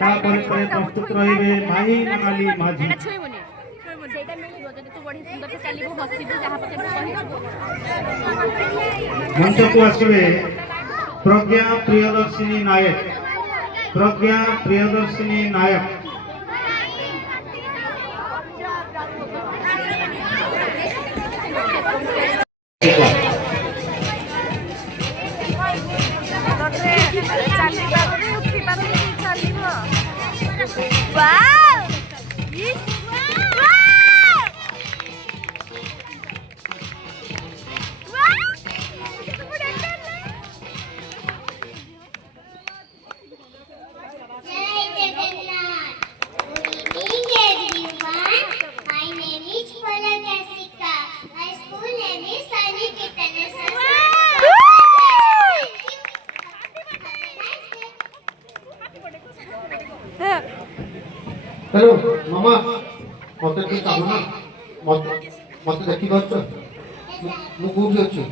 तापर परे प्रस्तुत रहिबे माही मनाली माझी मंच को आसबे प्रज्ञा प्रियदर्शिनी नायक हेलो मामा मत ठीक काम ना मत मत देखि पाछ मु कोठी अछि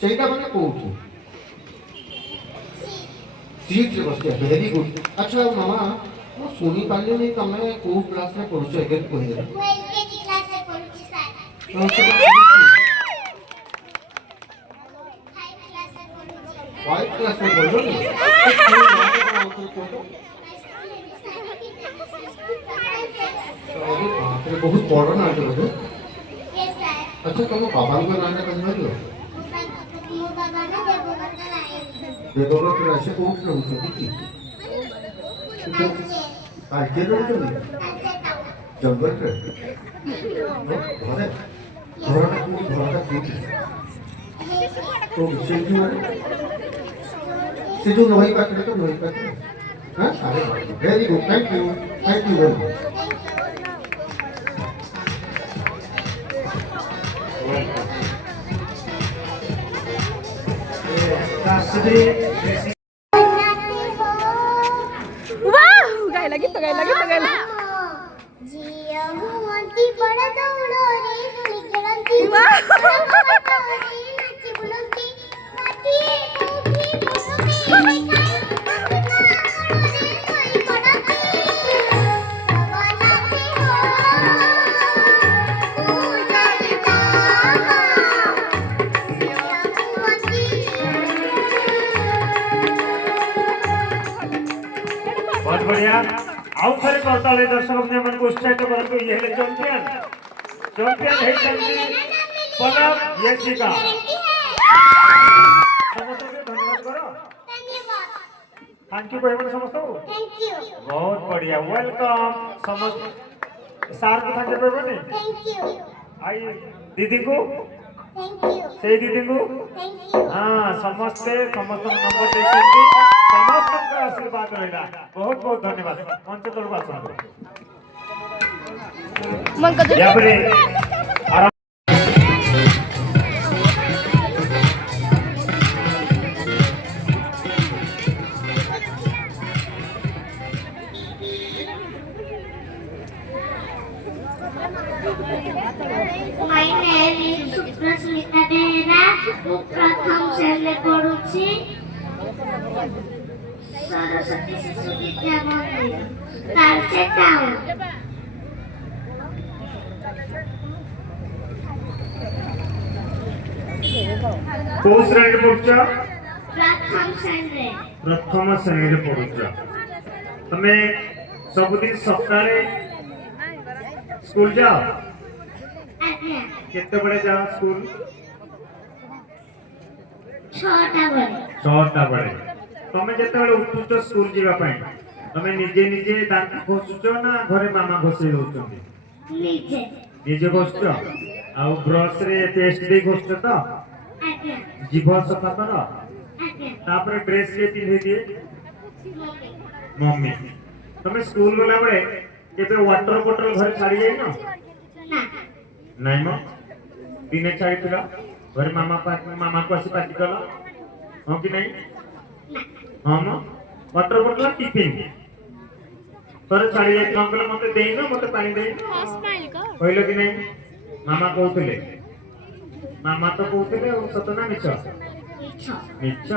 सेटा माने कोठी सीट रे बस वेरी गुड अच्छा मामा मु सुनी पाले नहीं तमे को क्लास में पढुछ एगेन कोहि दे मु एलकेजी क्लास में पढुछ सर वाइट क्लास में बोलो नी बहुत बड़ा ना तो बोलो यस सर अच्छा तुम पापा को नाम कह दियो मो बाबा ना देवों के राशि को उपयोग होती थी आज के रोज तो नहीं जंगल पे घरे घोड़ा का कूद तो से जो नोई पाते तो नोई पाते हाँ अरे very good thank you very much गायला गीत गायला जिया मोंती बड़ा दौड़ो रे होली खेलंती नाची बुलंती नाची कोठी बहुत बढ़िया आउ थे करताले दर्शक मन को उत्साहित करते ये चैंपियन है पलक येशिका समस्त धन्यवाद करो थैंक यू भाई समस्त थैंक यू बहुत बढ़िया वेलकम समस्त सार को थैंक यू भाई थैंक यू आई दीदी को थैंक यू से दीदी को थैंक यू हाँ समस्त नंबर दे समस्त आशीर्वाद रहा बहुत बहुत धन्यवाद मंच तलक आस My name is Suprasmita Behera. ମୁଁ ପ୍ରଥମ ଶ୍ରେଣୀରେ ପଢୁଛି ସରସ୍ୱତୀ ଶିଶୁ ବିଦ୍ୟା ମନ୍ଦିର ତାଳଚେର ଟାଉନ। କୋଉ ଶ୍ରେଣୀରେ ପଢୁଛ? ପ୍ରଥମ ଶ୍ରେଣୀରେ ପଢୁଛ। ତମେ ସବୁଦିନ ସକାଳେ स्कूल जाओ केतेबेले जाओ स्कूल 6टा बेले तमे जेतेबेले उठुछ स्कूल जीवा पई तमे निजे निजे दांत घोषुछ ना घरे मामा घोषे दउछन्ती निजे घोषुछ आ ब्रश रे पेस्ट दे घोषुछ तो जीभ सफा कर तापर ड्रेस के पिन्हे दिए मम्मी तमे स्कूल गला बेले केबे वाटर बोतल घर छाड़ी जाई न नहीं म दिने छाड़ी थिला घर मामा को आसी पार्टी कला हो कि नहीं हां म वाटर बोतल टिफिन पर छाड़ी जाई अंकल मते देई न मते पानी देई स्माइल कर कहलो कि नहीं मामा कहउतले मामा तो कहउतले सतना मिछ ମିଛ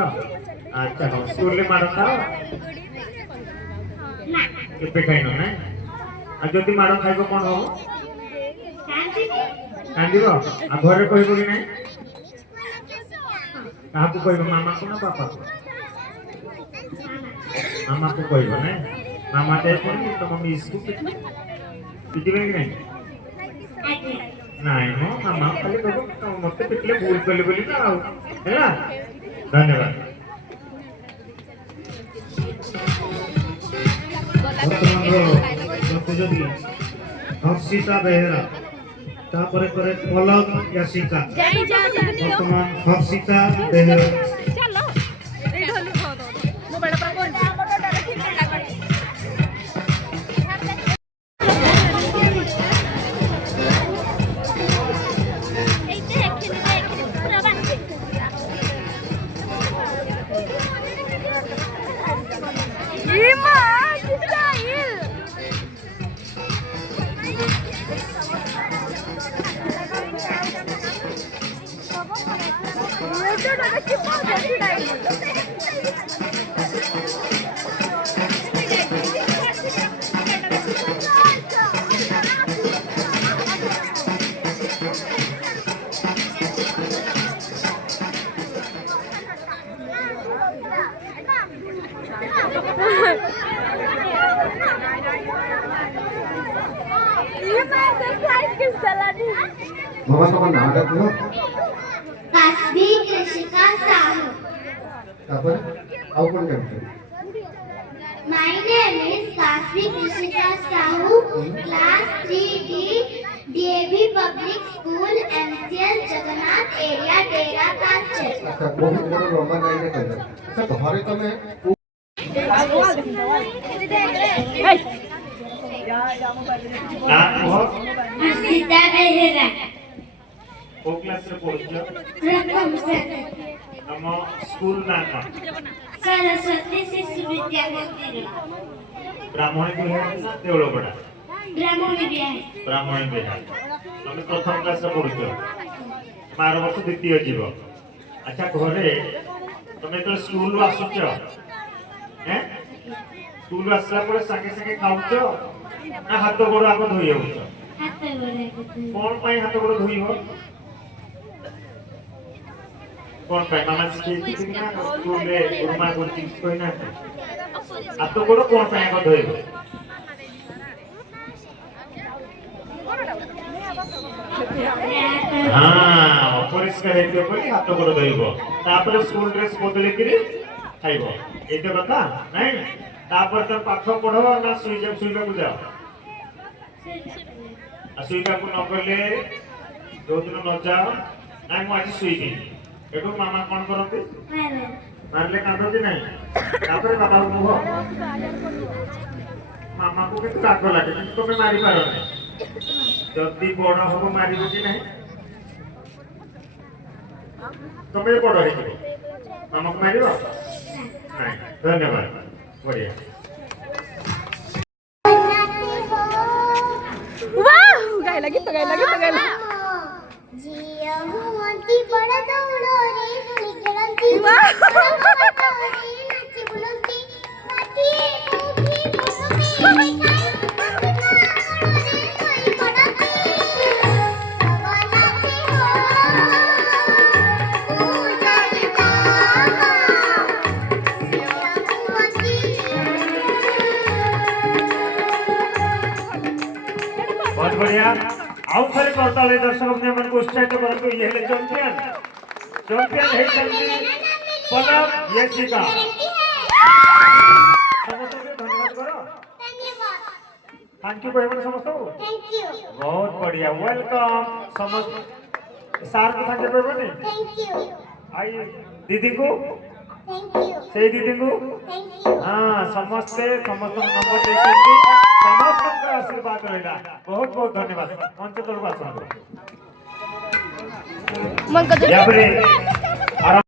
ଆଚ୍ଛା ହଁ ସ୍କୁଲରେ ମାଡ଼ ଖାଅ ନା କେବେ ଖାଇନ ନା ଆଉ ଯଦି ମାଡ଼ ଖାଇବ କଣ ହବ କାନ୍ଦିବି କାନ୍ଦିବ ଆଉ ଘରେ କହିବ କି ନାହିଁ କାହାକୁ କହିବ ମାମାକୁ ନା ବାପାକୁ ମାମାକୁ କହିବ ନା ମାମା ଦେଖୁନି ତମ ମିସ୍କୁ ପିଟିବେ କି ନାହିଁ ଆଜ୍ଞା ନାଇଁ ମୋ ମାମା ଖାଲି କହିବ ମତେ ପିଟିଲେ ଭୁଲ କଲି ବୋଲି ନା ଆଉ ହେଲା ଧନ୍ୟବାଦ ପ୍ରତିଯୋଗୀ ହର୍ଷିତା ବେହେରା ତାପରେ ପରେ ପଲକ ୟାସିକା ବର୍ତ୍ତମାନ ହର୍ଷିତା ବେହେରା ଚାଲ ଏଇଠି ହଲୁ ମୋ ବେଳ ପା मामा तुम नाम कुह कास्बी कृषिका साहू तापर आउ कोन करते My name is Kasvi Krishika Sahu, class 3D, DAV Public School, MCL Jagannath area, Dera Kalche. अच्छा बहुत बड़ा लंबा लाइन है कहते अच्छा घरे तमे ନା କୁହ Asita Behera, କୋଉ କ୍ଲାସରେ ପଢୁଛ Rakam Sir, ତମ ସ୍କୁଲ ନା କଣ Saraswati Sishu Vidya Mandir, Brahmani Bihar ନା ଦେଉଳପଡ଼ା Brahmoni Vihar, ବ୍ରାହ୍ମଣୀ ବିହାର ତମେ ପ୍ରଥମ କ୍ଲାସରେ ପଢୁଛ ବାର ବର୍ଷ ଦ୍ୱିତୀୟ ଯିବ ଆଚ୍ଛା ଘରେ ତମେ ଯେତେବେଳେ ସ୍କୁଲରୁ ଆସୁଛ ସ୍କୁଲରୁ ଆସିଲା ପରେ ସାଙ୍ଗେ ସାଙ୍ଗେ ଖାଉଛ ନା ହାତ ଗୋଡ଼ ଆଗ ଧୋଇ ହେଉଛ Hatta Bodhakata, କଣ ପାଇଁ ହାତ ଗୋଡ଼ ଧୋଇବ କଣ ପାଇଁ ମାମା ଶିଖେଇଛି ନା ସ୍କୁଲରେ ଗୁରୁମା ଗୁରୁଜୀ କିଛି କହିନାହାନ୍ତି ହାତ ଗୋଡ଼ କଣ ପାଇଁ ଆଗ ଧୋଇବ ହଁ ଅପରିଷ୍କାର ହେଇଥିବ ବୋଲି ହାତ ଗୋଡ଼ ଧୋଇବ ତାପରେ ସ୍କୁଲ ଡ୍ରେସ୍ ବଦଳିକିରି ଖାଇବ ଏତେ କଥା ନାଇଁ ତାପରେ ତମେ ପାଠ ପଢ ନା ଶୋଇବାକୁ ଯାଅ ଆଉ ଶୋଇବାକୁ ନ ଗଲେ ଯୋଉଦିନ ନ ଯାଅ ନାଇଁ ମୁଁ ଆଜି ଶୋଇବି ଏଠୁ ମାମା କଣ କରନ୍ତି Mara, ମାରିଲେ କାନ୍ଦନ୍ତି ନାହିଁ ତାପରେ ବାବାକୁ କୁହ ମାମାକୁ କିନ୍ତୁ ରାଗ ଲାଗେ କିନ୍ତୁ ତମେ ମାରିପାର ନାହିଁ ଯଦି ବଡ ହବ ମାରିବ କି ନାହିଁ ତମେ ବଡ ହେଇଯିବ ମାମାକୁ ମାରିବ ନାଇଁ ଧନ୍ୟବାଦ ବଢିଆ ଗାଇଲା ଗୀତ ଗାଇଲା Jia Monti Pada Taurori, Nikiranti, Nachi Bulunti, Mati, Muki, Musumi, बहुत बढ़िया आउ थे करताले दर्शक मन को उत्साहित करते ये हेले चैंपियन है पलक यासिका समस्त धन्यवाद करो थैंक यू कहबो समस्त Thank you, बहुत बढ़िया वेलकम समस्त सार को थैंक यू कहबो thank you, आई दीदी को thank you, से दीदी को thank you. हाँ समस्त नंबर देखेंगे समस्त आशीर्वाद रहा बहुत बहुत धन्यवाद मंच तलक आसନ୍ତୁ